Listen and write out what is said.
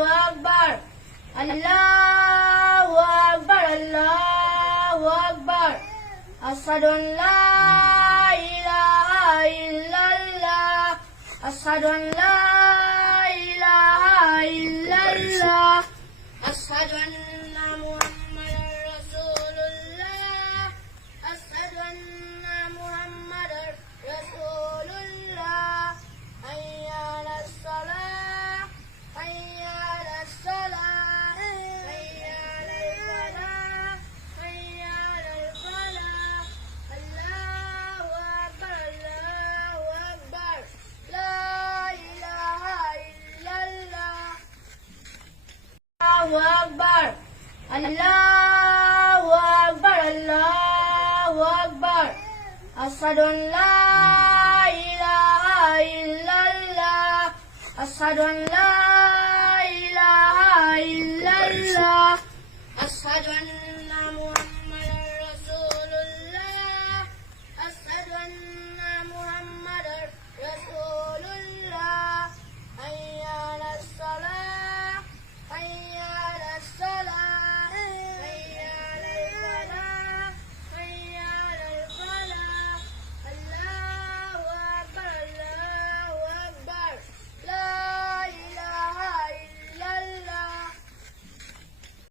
أكبر الله أكبر الله أكبر أشهد أن لا إله إلا الله أشهد أن لا إله إلا الله أشهد أن محمدا رسول الله أشهد أن محمدا رسول الله حي على الصلاة حي على الصلاة حي على الفلاح حي على الفلاح الله أكبر الله أكبر لا إله إلا الله الله أكبر الله أكبر الله أكبر أشهد أن لا إله إلا الله أشهد أن لا إله إلا الله أشهد أن